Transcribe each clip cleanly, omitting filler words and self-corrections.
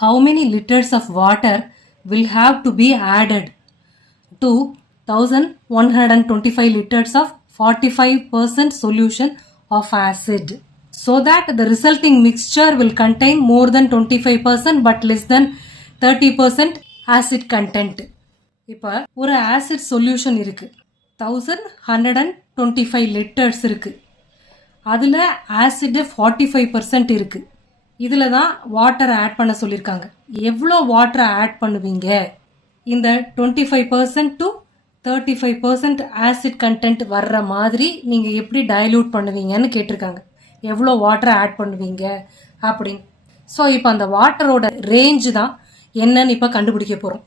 how many liters of water will have to be added to 1125 liters of 45% solution of acid so that the resulting mixture will contain more than 25% but less than 30% acid content. இப்போ ஒரு acid solution இருக்கு, 1125 litres இருக்கு, அதில் acid 45% இருக்கு. இதில் தான் வாட்டரை add பண்ண சொல்லியிருக்காங்க. எவ்வளோ வாட்டரை ஆட் பண்ணுவீங்க? இந்த 25% டு 35% ஆசிட் கண்டென்ட் வர்ற மாதிரி நீங்கள் எப்படி டைல்யூட் பண்ணுவீங்கன்னு கேட்டிருக்காங்க. எவ்வளோ வாட்டரை ஆட் பண்ணுவீங்க அப்படின்னு. ஸோ இப்போ அந்த வாட்டரோட ரேஞ்ச் தான் என்னன்னு இப்போ கண்டுபிடிக்க போகிறோம்.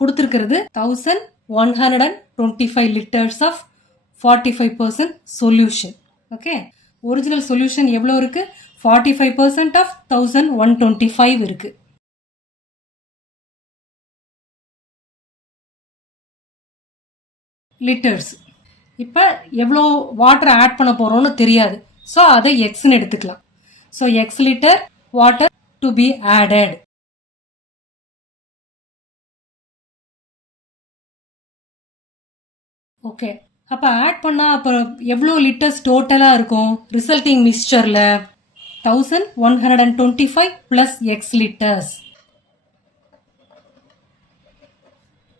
கொடுத்துருக்கிறது 1125 litres of 45% solution. Okay, original solution எவ்வளோ இருக்கு? 45% ஆஃப் 1125 இருக்கு. லிட்டர்ஸ். இப்போ எவ்வளோ வாட்டர் ஆட் பண்ண போறோம்னு தெரியாது. ஸோ அதை எக்ஸ்ன்னு எடுத்துக்கலாம். So x litre water to be added. Okay, அப்போ ஆட் பண்ணால் அப்போ எவ்வளோ லிட்டர்ஸ் டோட்டலாக இருக்கும்? ரிசல்ட்டிங் மிக்சரில் 1125 plus x liters.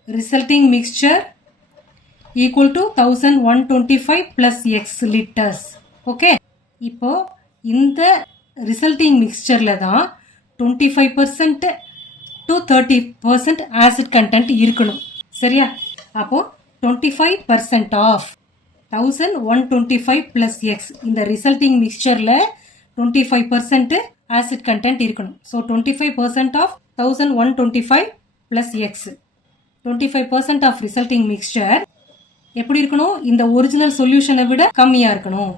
Resulting mixture equal to 1125 plus x liters. Okay. இப்போ இந்த ரிசல்ட்டிங் மிக்சரில் தான் 25% to 30% ஆசிட் கண்டென்ட் இருக்கணும். சரியா? அப்போ 25% ஆஃப் 1125 plus x இந்த ரிசல்ட்டிங் மிக்சரில் 25% ஆசிட் கண்டென்ட் இருக்கணும். So 25% of 1125 plus x, 25% of resulting mixture எப்படி இருக்கணும்? இந்த ஒரிஜினல் சொல்யூஷனை விட கம்மியாக இருக்கணும்.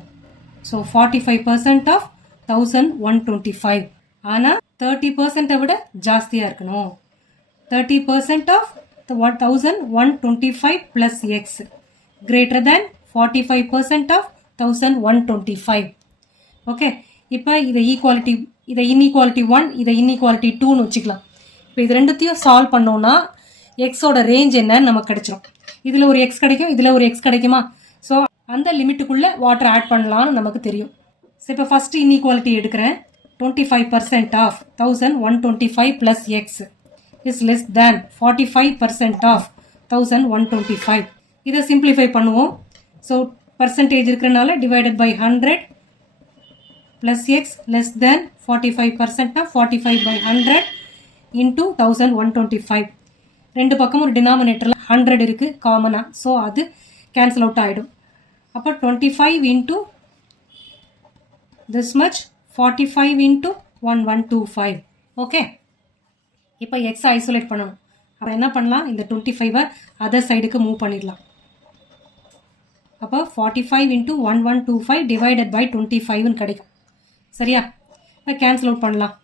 So 45% of 1125. ஆனால் 30% விட ஜாஸ்தியாக இருக்கணும். 30% of 1125 plus x greater than 45% of 1125. Okay, இப்போ இதை ஈக்குவாலிட்டி, இதை இன்இக்வாலிட்டி 1, இதை இன்இக்வாலிட்டி 2ன்னு வச்சுக்கலாம். இப்போ இது ரெண்டுத்தையும் சால்வ் பண்ணோம்னா எக்ஸோட ரேஞ்ச் என்னன்னு நமக்கு கிடைச்சிரும். இதில் ஒரு எக்ஸ் கிடைக்கும், இதில் ஒரு எக்ஸ் கிடைக்குமா? ஸோ அந்த லிமிட்டுக்குள்ளே வாட்டர் ஆட் பண்ணலாம்னு நமக்கு தெரியும். ஸோ இப்போ ஃபஸ்ட்டு இன்இக்வாலிட்டி எடுக்கிறேன். 25% of 1125 plus x is less than 45% of 1125. இதை சிம்பிளிஃபை பண்ணுவோம். ஸோ பர்சன்டேஜ் இருக்கிறனால divided by 100 plus x less than 45% of 45 by 100 into 1125. ரெண்டு பக்கம் ஒரு டினாமினேட்டரில் 100 இருக்கு காமனா. ஸோ அது கேன்சல் அவுட் ஆகிடும். அப்போ 25 into this much 45 into 1125. Okay, இப்போ எக்ஸ் ஐசோலேட் பண்ணணும். அப்போ என்ன பண்ணலாம்? இந்த 25 அதர் சைடுக்கு மூவ் பண்ணிடலாம். அப்போ 45 into 1125 டிவைடட் பை 25ன்னு கிடைக்கும். சரியா? இப்போ கேன்சல் அவுட் பண்ணலாம்.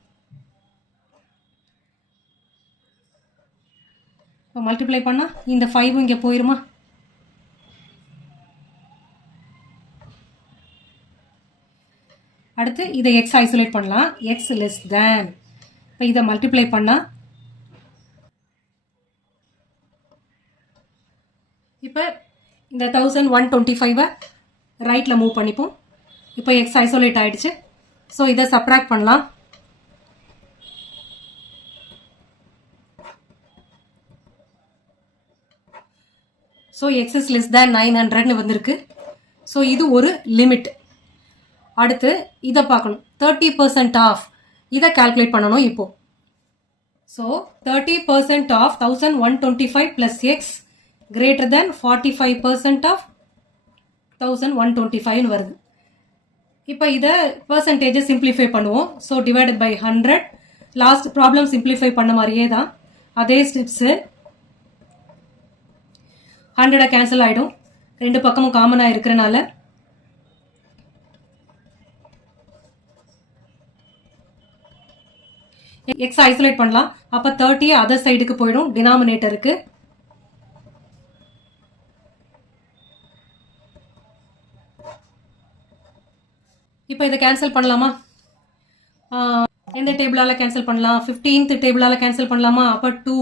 இப்போ மல்டிப்ளை பண்ணால் இந்த 5 இங்கே போயிருமா? அடுத்து இதை எக்ஸ் ஐசோலேட் பண்ணலாம். எக்ஸ் லெஸ் தேன், இப்போ இதை மல்டிப்ளை பண்ணால் இப்போ இந்த 1125 ரைட்டில் மூவ் பண்ணிப்போம். இப்போ எக்ஸ் ஐசோலேட் ஆயிடுச்சு. ஸோ இதை சப்ராக்ட் பண்ணலாம். So x is less than 900ன்னு வந்திருக்கு. ஸோ இது ஒரு லிமிட். அடுத்து இதை பார்க்கணும். 30% ஆஃப் இதை கால்குலேட் பண்ணணும் இப்போ. So 30% of 1125 plus x greater than 45% of 1125ன்னு வருது. இப்போ இதை பர்சன்டேஜை சிம்பிளிஃபை பண்ணுவோம். So divided by 100. Last problem simplify பண்ண மாதிரியே தான் அதே ஸ்டெப்ஸு. 100 கேன்சல் ஆகிடும், ரெண்டு பக்கமும் காமனாக இருக்கிறனால. எக்ஸ் ஐசோலேட் பண்ணலாம். அப்போ 30 அதர் சைடுக்கு போயிடும் டினாமினேட்டருக்கு. இப்போ இதை கேன்சல் பண்ணலாமா? எந்த டேபிளால் கேன்சல் பண்ணலாம்? 15th டேபிளால் கேன்சல் பண்ணலாமா? அப்போ 2,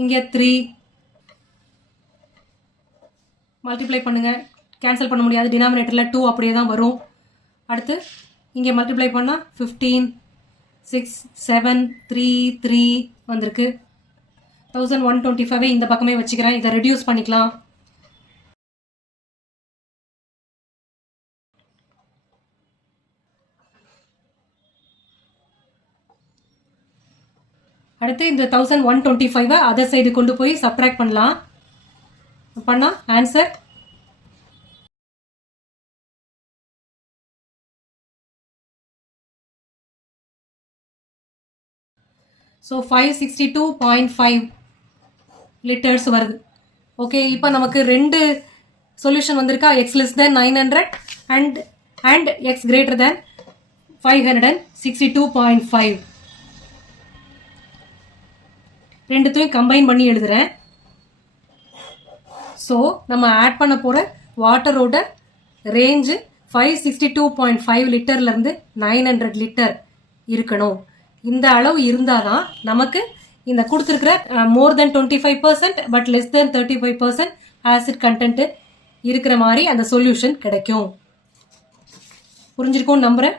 இங்கே 3 மல்டிப்ளை பண்ணுங்கள். கேன்சல் பண்ண முடியாது, டினாமினேட்டரில் 2 அப்படியே தான் வரும். அடுத்து இங்கே மல்டிப்ளை பண்ணால் 15, 6, 7, 3, 3 வந்திருக்கு. 1125 இந்த பக்கமே வச்சுக்கிறேன். இதை ரெடியூஸ் பண்ணிக்கலாம். அடுத்து இந்த 1125 அதர் சைடு கொண்டு போய் சப்ட்ராக்ட் பண்ணலாம். பண்ணா ஆன்சர் ஸோ 562.5 லிட்டர்ஸ் வருது. ஓகே, இப்போ நமக்கு ரெண்டு சொல்யூஷன் வந்திருக்கா. x less than 900 and x greater than 562.5. ரெண்டுத்தையும் கம்பைன் பண்ணி எழுதுறேன். ஸோ நம்ம ஆட் பண்ண போகிற வாட்டரோட ரேஞ்சு 562.5 லிட்டர்லேருந்து 900 லிட்டர் இருக்கணும். இந்த அளவு இருந்தால் தான் நமக்கு இந்த கொடுத்துருக்கிற மோர் தென் 25% but less than 35% acid content இருக்கிற மாதிரி அந்த சொல்யூஷன் கிடைக்கும். புரிஞ்சிருக்கும் நம்புறேன்.